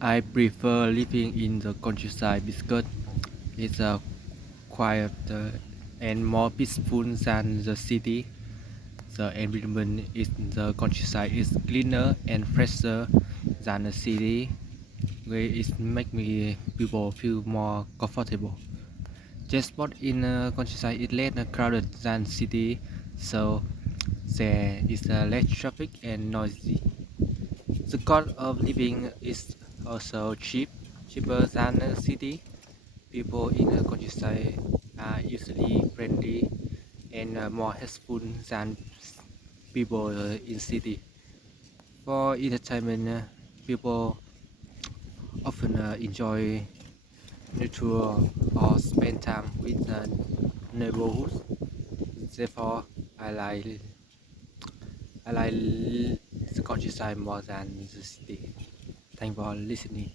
I prefer living in the countryside because it's quieter and more peaceful than the city. The environment in the countryside is cleaner and fresher than the city, where it makes me people feel more comfortable. Transport in countryside is less crowded than city, so there is less traffic and noisy. The cost of living is also cheaper than a city. People in the countryside are usually friendly and more helpful than people in city. For entertainment, people often enjoy nature or spend time with the neighborhood. Therefore, I like I like the countryside more than the city. Thank you for listening.